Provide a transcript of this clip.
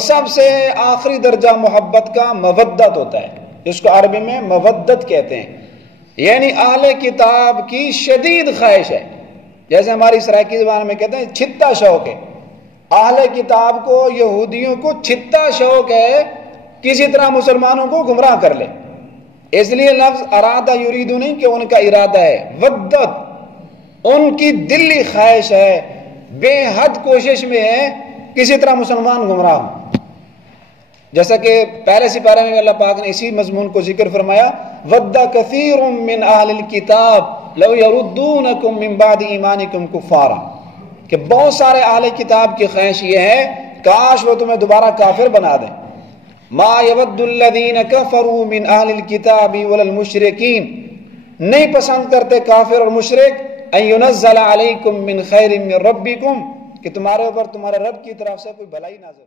سب سے آخری درجہ محبت کا مودت ہوتا ہے، جس کو عربی میں مودت کہتے ہیں، یعنی اہل کتاب کی شدید خواہش ہے، جیسے ہماری سرائکی زبان میں کہتے ہیں چھتا شوق ہے۔ اہل کتاب کو، یہودیوں کو چھتا شوق ہے کسی طرح مسلمانوں کو گمراہ کر لے، اس لیے لفظ ارادہ یریدو نہیں کہ ان کا ارادہ ہے، ودت ان کی دلی خواہش ہے، بے حد کوشش میں ہے کسی طرح مسلمان گمراہ ہوں۔ جیسا کہ پہلے سپارے میں اللہ پاک نے اسی مضمون کو ذکر فرمایا، ود کثیر من اہل الکتاب لو یردونکم من بعد ایمانکم کفارا، کہ بہت سارے اہل کتاب کی خواہش یہ ہے کاش وہ تمہیں دوبارہ کافر بنا دیں۔ ما یود الذین کفروا من اہل الکتاب ولا المشرکین، نہیں پسند کرتے کافر اور مشرک ان ینزل علیکم من خیر من ربکم، کہ تمہارے اوپر تمہارے رب کی طرف سے کوئی بھلائی نازل